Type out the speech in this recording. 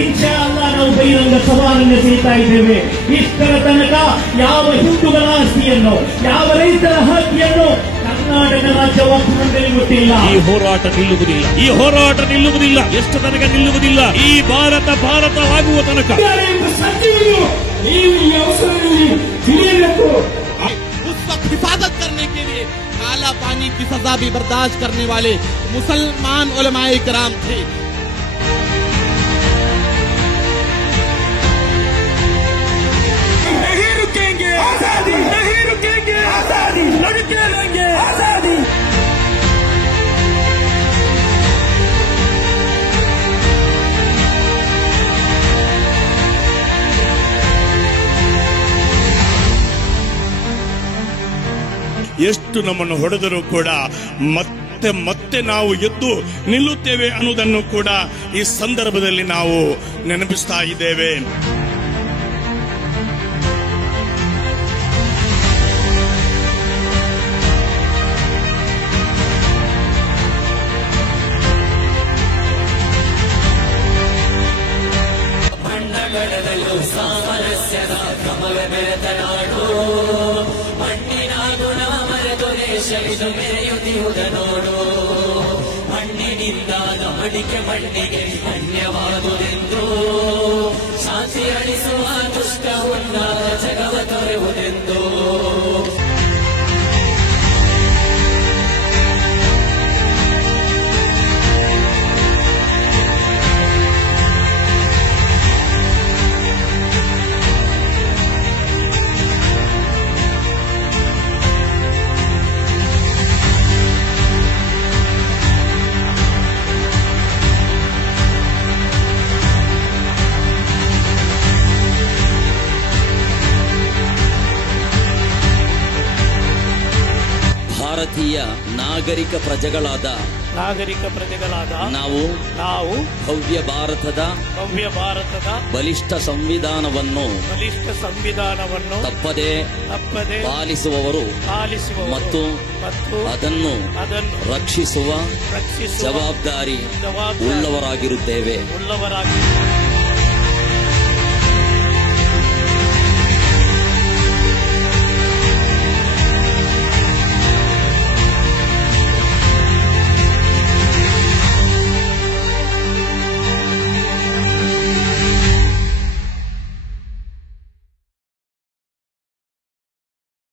ಇನ್ಶಾ ಅಲ್ಲಾ ನಾವು ಬಹಿರಂಗ ಸವಾಲನ್ನು ಎಸೆಯುತ್ತಾ ಇದ್ದೇವೆ. ಇಷ್ಟರ ತನಕ ಯಾವ ಹಿಂದೂಗಳ ಆಸ್ತಿಯನ್ನು, ಯಾವ ರೈತರ ಹಕ್ಕಿಯನ್ನು ಕರ್ನಾಟಕ ರಾಜ್ಯ ವಕ್ಫ್ ಮಂಡಳಿ ಗೊತ್ತಿಲ್ಲ. ಈ ಹೋರಾಟ ನಿಲ್ಲುವುದಿಲ್ಲ, ಈ ಹೋರಾಟ ನಿಲ್ಲುವುದಿಲ್ಲ. ಎಷ್ಟು ತನಕ ನಿಲ್ಲುವುದಿಲ್ಲ? ಈ ಭಾರತವಾಗುವ ತನಕ. उस वक्त हिफाजत करने के लिए काला पानी की सजा भी बर्दाश्त करने वाले मुसलमान उलमाए किराम थे. नहीं रुकेंगे आजादी, नहीं रुकेंगे आजादी, लड़के लेंगे आजादी. ಎಷ್ಟು ನಮ್ಮನ್ನು ಹೊಡೆದರೂ ಕೂಡ ಮತ್ತೆ ಮತ್ತೆ ನಾವು ಎದ್ದು ನಿಲ್ಲುತ್ತೇವೆ ಅನ್ನುವುದನ್ನು ಕೂಡ ಈ ಸಂದರ್ಭದಲ್ಲಿ ನಾವು ನೆನಪಿಸ್ತಾ ಇದ್ದೇವೆ. ಮಣ್ಣಗಳಲ್ಲೂ ಸಾಮರಸ್ಯದ ಕಮಲ ಬೆಳೆತನಾಡು, ಮಣ್ಣಿನ ಗುಣ ಮರೆತು ದೇಶವಿದು ಮೆರೆಯುತ್ತಿರುವುದ ನೋಡು. ಮಣ್ಣಿನಿಂದಾದ ಮಡಿಕೆ ಮಣ್ಣಿಗೆ ಧನ್ಯವಾದುದೆಂದು, ಶಾಂತಿ ಅಳಿಸುವ ದುಷ್ಟ ಉನ್ನಾದ ಜಗವ ತೊರೆಯುವುದೆಂದು. ಭಾರತೀಯ ನಾಗರಿಕ ಪ್ರಜೆಗಳಾದ ನಾವು ಭವ್ಯ ಭಾರತದ ಬಲಿಷ್ಠ ಸಂವಿಧಾನವನ್ನು ತಪ್ಪದೆ ಪಾಲಿಸುವವರು ಮತ್ತು ಅದನ್ನು ರಕ್ಷಿಸುವ ಜವಾಬ್ದಾರಿ ಉಳ್ಳವರಾಗಿರುತ್ತೇವೆ.